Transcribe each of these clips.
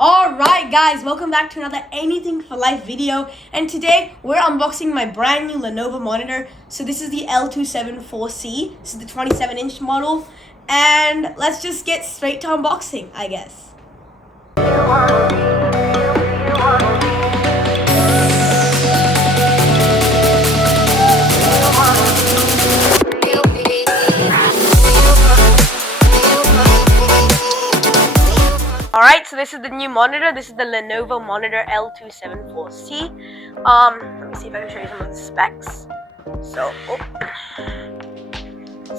Alright guys, welcome back to another Anything for Life video, and today we're unboxing my brand new Lenovo monitor. So this is the L27-4C, this is the 27-inch model, and let's just get straight to unboxing, I guess. Alright, so this is the new monitor. This is the Lenovo monitor L27-4C. Let me see if I can show you some of the specs.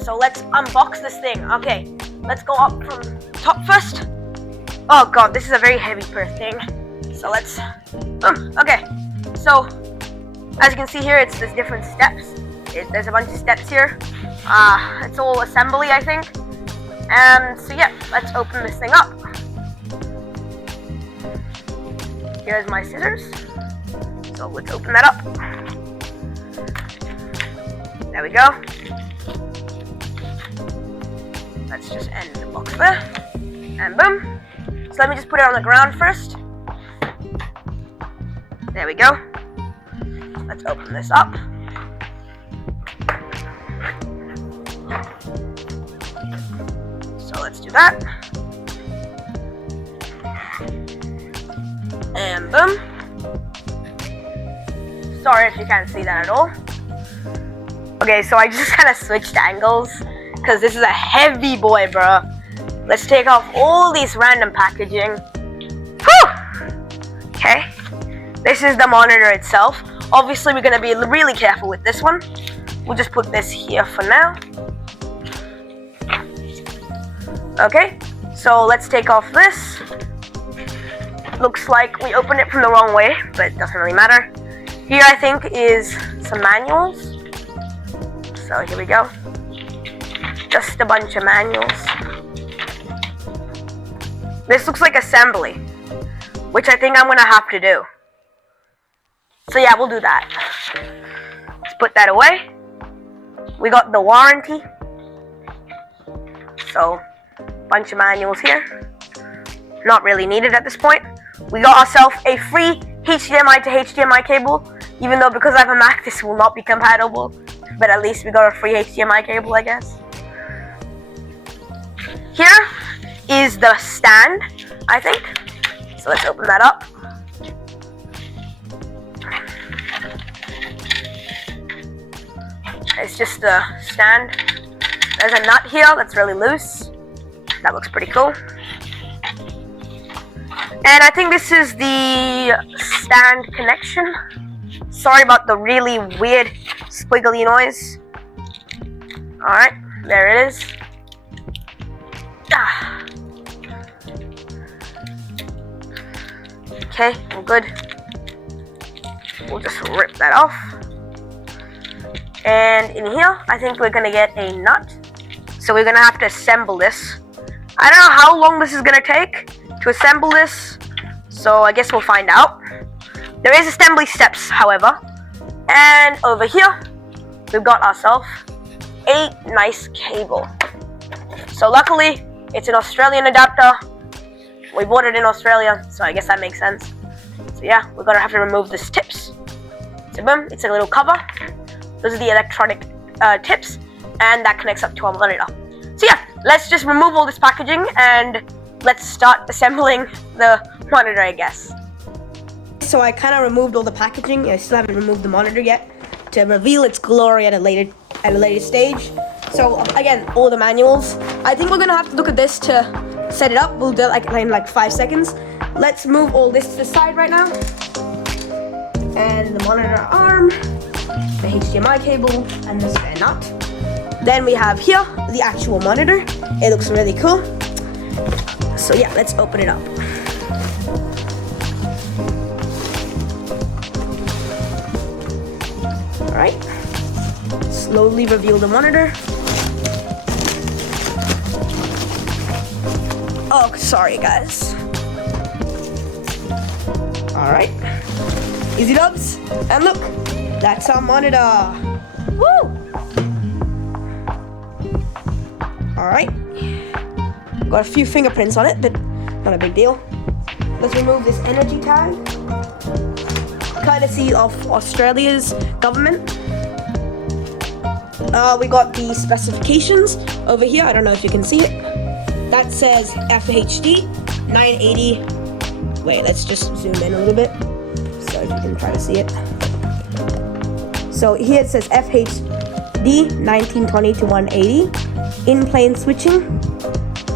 So let's unbox this thing. Okay, let's go up from top first. Oh god, this is a very heavy thing. So let's, okay. So, as you can see here, there's different steps. There's a bunch of steps here. It's all assembly, I think. And so yeah, let's open this thing up. Here's my scissors. So let's open that up. There we go. Let's just end the box there. And boom. So let me just put it on the ground first. There we go. Let's open this up. So let's do that. And boom. Sorry if you can't see that at all. Okay, so I just kind of switched angles because this is a heavy boy, bro. Let's take off all these random packaging. Whew! Okay, this is the monitor itself. Obviously, we're going to be really careful with this one. We'll just put this here for now. Okay, so let's take off this. Looks like we opened it from the wrong way, but it doesn't really matter. Here I think is some manuals. So here we go. Just a bunch of manuals. This looks like assembly, which I think I'm gonna have to do. So yeah, we'll do that. Let's put that away. We got the warranty. So, bunch of manuals here. Not really needed at this point. We got ourselves a free HDMI to HDMI cable, even though because I have a Mac this will not be compatible, but at least we got a free HDMI cable, I guess. Here is the stand, I think. So let's open that up. It's just a stand. There's a nut here that's really loose. That looks pretty cool. And I think this is the stand connection. Sorry about the really weird squiggly noise. Alright, there it is. Okay, we're good. We'll just rip that off. And in here, I think we're gonna get a nut. So we're gonna have to assemble this. I don't know how long this is gonna take to assemble this, so I guess we'll find out. There is assembly steps, however, and over here we've got ourselves a nice cable. So luckily it's an Australian adapter. We bought it in Australia, so I guess that makes sense. So yeah, we're gonna have to remove these tips. So boom, it's a little cover. Those are the electronic tips, and that connects up to our monitor. So yeah, let's just remove all this packaging and let's start assembling the monitor, I guess. So I kind of removed all the packaging. I still haven't removed the monitor yet to reveal its glory at a later stage. So again, all the manuals. I think we're gonna have to look at this to set it up. We'll do it in like 5 seconds. Let's move all this to the side right now. And the monitor arm, the HDMI cable, and the spare nut. Then we have here the actual monitor. It looks really cool. So yeah, let's open it up. Alright. Slowly reveal the monitor. Oh, sorry guys. Alright. Easy dubs. And look, that's our monitor. Woo! Alright. Got a few fingerprints on it, but not a big deal. let's remove this energy tag, courtesy of Australia's government. We got the specifications over here. I don't know if you can see it. That says FHD 980. Wait, let's just zoom in a little bit so if you can try to see it. So here it says FHD 1920 to 180, in-plane switching,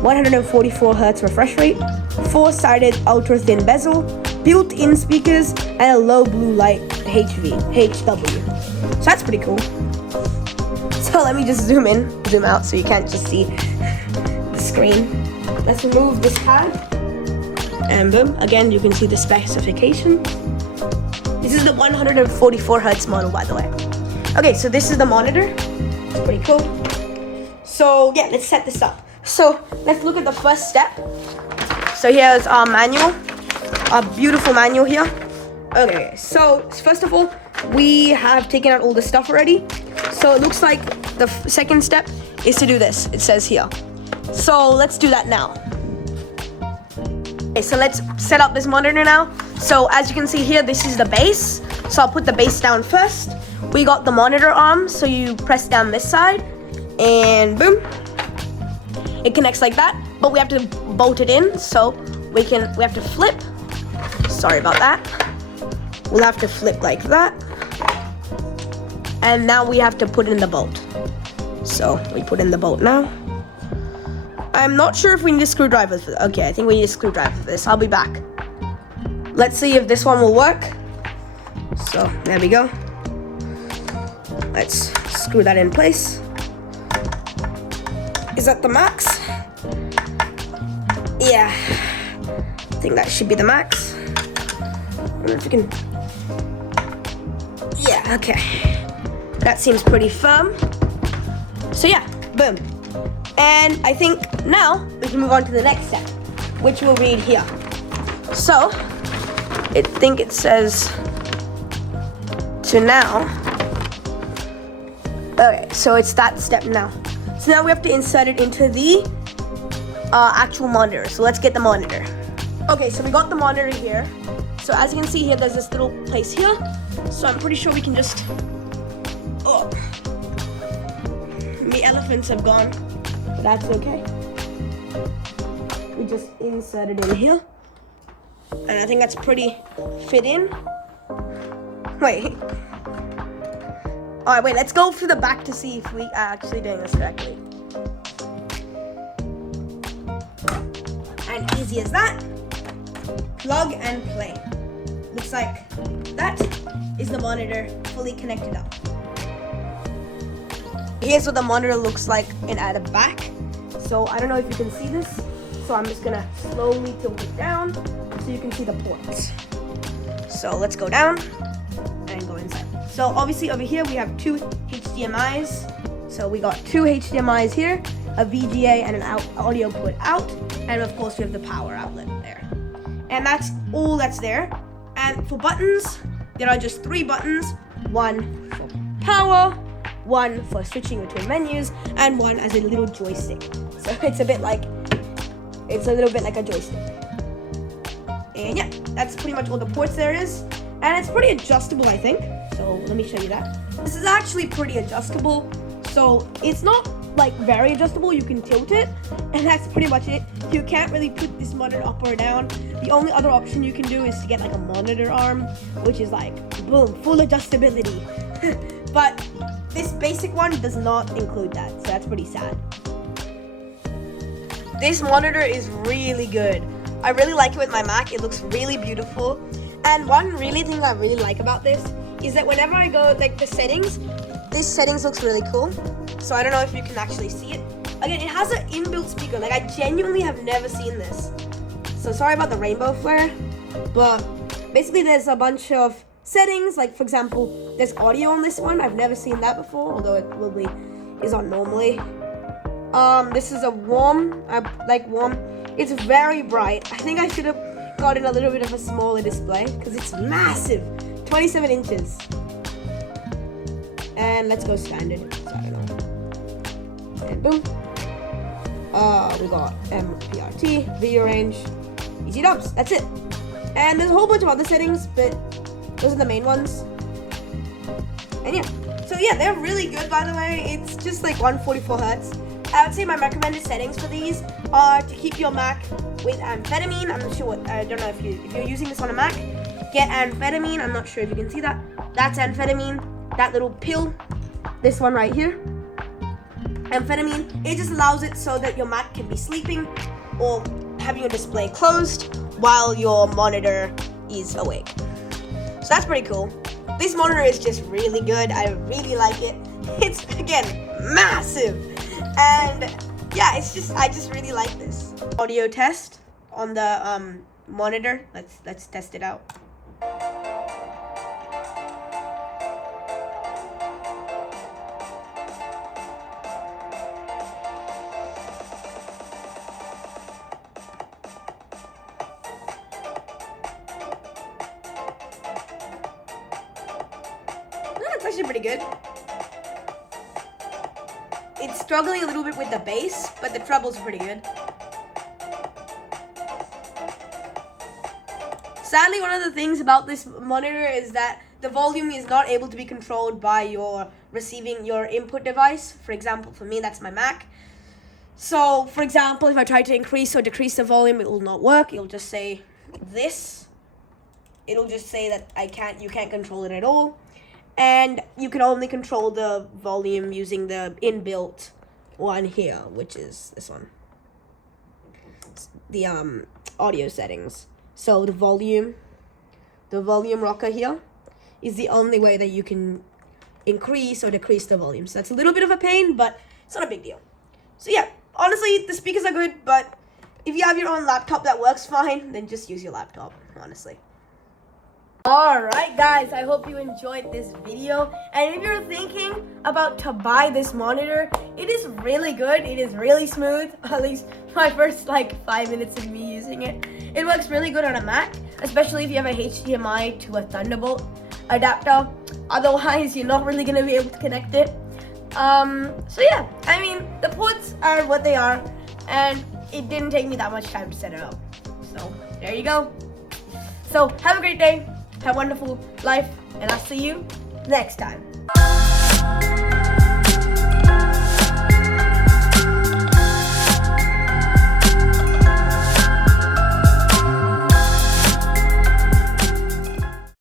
144 Hz refresh rate, 4-sided ultra-thin bezel, built-in speakers, and a low blue light HW. So that's pretty cool. So let me just zoom out so you can't just see the screen. Let's remove this tag. And boom, again, you can see the specification. This is the 144 Hz model, by the way. Okay, so this is the monitor. It's pretty cool. So yeah, let's set this up. So let's look at the first step. So here's our manual, our beautiful manual here. Okay, so first of all, we have taken out all the stuff already. So it looks like the second step is to do this. It says here. So let's do that now. Okay, so let's set up this monitor now. So as you can see here, this is the base. So I'll put the base down first. We got the monitor arm, so you press down this side and boom. It connects like that, but we have to bolt it in, so we have to flip. Sorry about that. We'll have to flip like that. And now we have to put in the bolt. So we put in the bolt now. I'm not sure if we need a screwdriver for this. Okay, I think we need a screwdriver for this. I'll be back. Let's see if this one will work. So there we go. Let's screw that in place. Is that the max? Yeah, I think that should be the max. I don't know if you can. Yeah, okay. That seems pretty firm. So yeah, boom. And I think now we can move on to the next step, which we'll read here. So, I think it says to now. Okay, so it's that step now. So now we have to insert it into the actual monitor. So let's get the monitor. Okay, so we got the monitor here. So as you can see here, there's this little place here. So I'm pretty sure we can just. Oh, the elephants have gone. But that's okay. We just insert it in here. And I think that's pretty fit in. Wait. Alright, wait, let's go through the back to see if we are actually doing this correctly. And easy as that. Plug and play. Looks like that is the monitor fully connected up. Here's what the monitor looks like at the back. So I don't know if you can see this. So I'm just gonna slowly tilt it down so you can see the ports. So let's go down and go inside. So obviously over here we have two HDMIs. So we got two HDMIs here, a VGA and an audio put out, and of course we have the power outlet there. And that's all that's there. And for buttons, there are just 3 buttons, one for power, one for switching between menus, and one as a little joystick. So it's a little bit like a joystick. And yeah, that's pretty much all the ports there is. And it's pretty adjustable, I think. So let me show you that. This is actually pretty adjustable. So it's not like very adjustable. You can tilt it, and that's pretty much it. You can't really put this monitor up or down. The only other option you can do is to get like a monitor arm, which is like, boom, full adjustability. But this basic one does not include that, so that's pretty sad. This monitor is really good. I really like it with my Mac. It looks really beautiful. And one really thing I really like about this is that whenever I go like the settings, this settings looks really cool. So I don't know if you can actually see it. Again, it has an inbuilt speaker. Like I genuinely have never seen this. So sorry about the rainbow flare, but basically there's a bunch of settings. Like for example, there's audio on this one. I've never seen that before, although it probably is on normally. This is a warm. It's very bright. I think I should have gotten a little bit of a smaller display because it's massive, 27 inches. And let's go standard. So I don't know. And boom. We got MPRT, video range, easy dubs. That's it. And there's a whole bunch of other settings, but those are the main ones. And yeah, so yeah, they're really good, by the way. It's just like 144 hertz. I would say my recommended settings for these are to keep your Mac with amphetamine. I'm not sure what, I don't know if you're using this on a Mac. Get amphetamine. I'm not sure if you can see that. That's amphetamine. That little pill. This one right here. Amphetamine. It just allows it so that your Mac can be sleeping or having your display closed while your monitor is awake. So that's pretty cool. This monitor is just really good. I really like it. It's, again, massive. And yeah, I just really like this. Audio test on the monitor. Let's test it out. That's actually pretty good. It's struggling a little bit with the bass, but the trebles are pretty good. Sadly, one of the things about this monitor is that the volume is not able to be controlled by your input device. For example, for me, that's my Mac. So, for example, if I try to increase or decrease the volume, it will not work. It'll just say this. It'll just say that you can't control it at all. And you can only control the volume using the inbuilt one here, which is this one. The audio settings. So the volume rocker here is the only way that you can increase or decrease the volume. So that's a little bit of a pain, but it's not a big deal. So yeah, honestly, the speakers are good, but if you have your own laptop that works fine, then just use your laptop, honestly. Alright guys, I hope you enjoyed this video, and if you're thinking about to buy this monitor, it is really good. It is really smooth, at least my first like 5 minutes of me using it. It works really good on a Mac, especially if you have a HDMI to a Thunderbolt adapter. Otherwise, you're not really going to be able to connect it. So yeah, I mean, the ports are what they are, and it didn't take me that much time to set it up. So there you go. So have a great day. Have a wonderful life, and I'll see you next time.